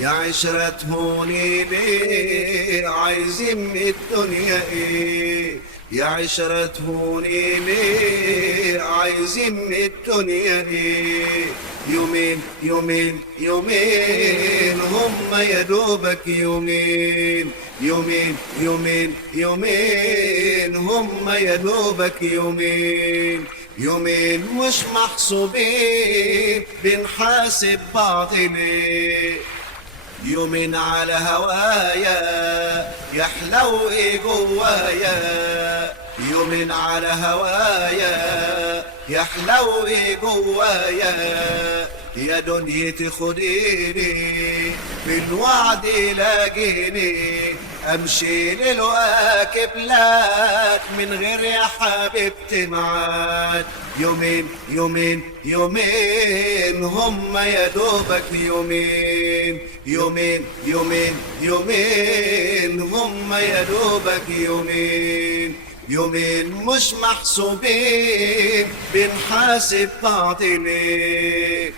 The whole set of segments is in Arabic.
يا عشرة هوني ليه عايزين من الدنيا ايه؟ يا عشرة هوني ليه عايزين من الدنيا ايه؟ يومين يومين يومين هم يا دوبك يومين، يومين يومين يومين هم يا دوبك يومين، يومين مش محسوبين بنحاسب بعض ليه؟ يومين على هوايا يحلو ايه جوايا، يومين على هوايا يحلو ايه جوايا، يا دنيتي خديني بالوعد لاقيني، امشي للواكب لك من غير يا حبيبتي معاد، يومين يومين يومين هم يا دوبك يومين، يومين يومين يومين هم يا دوبك يومين، يومين مش محسوبين بنحاسب بعض ليه؟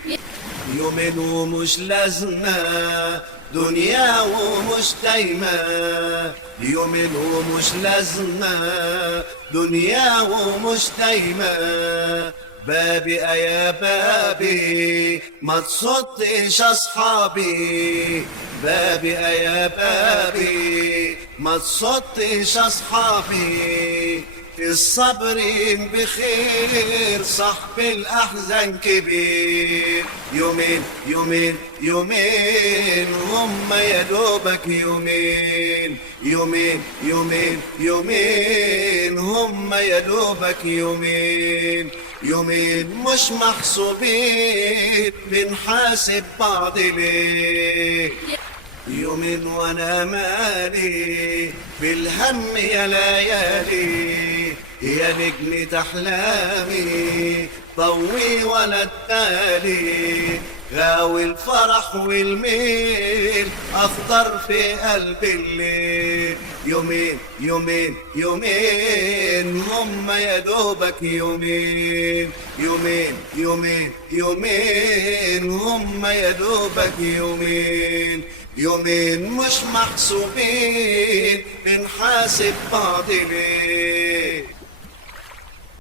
يومين ومش لازمة دنيا ومش دايمة، يومين ومش لازمة دنيا ومش دايمة، بابي يا بابي ما تصدش اصحابي، بابي يا بابي ما تصدش اصحابي، في الصبرين بخير صاحب الأحزان كبير، يومين يومين يومين هم يا دوبك يومين، يومين يومين يومين هم يا دوبك يومين، يومين مش محسوبين بنحاسب بعض ليه؟ يومين وانا مالي بالهم يا ليالي، يا نجمة أحلامي ضوي ولا التالي، غاوي الفرح والميل أخضر في قلب الليل، يومين يومين يومين هم يا دوبك يومين، يومين يومين يومين هم يا دوبك يومين، يومين مش محسوبين بنحاسب بعض ليه؟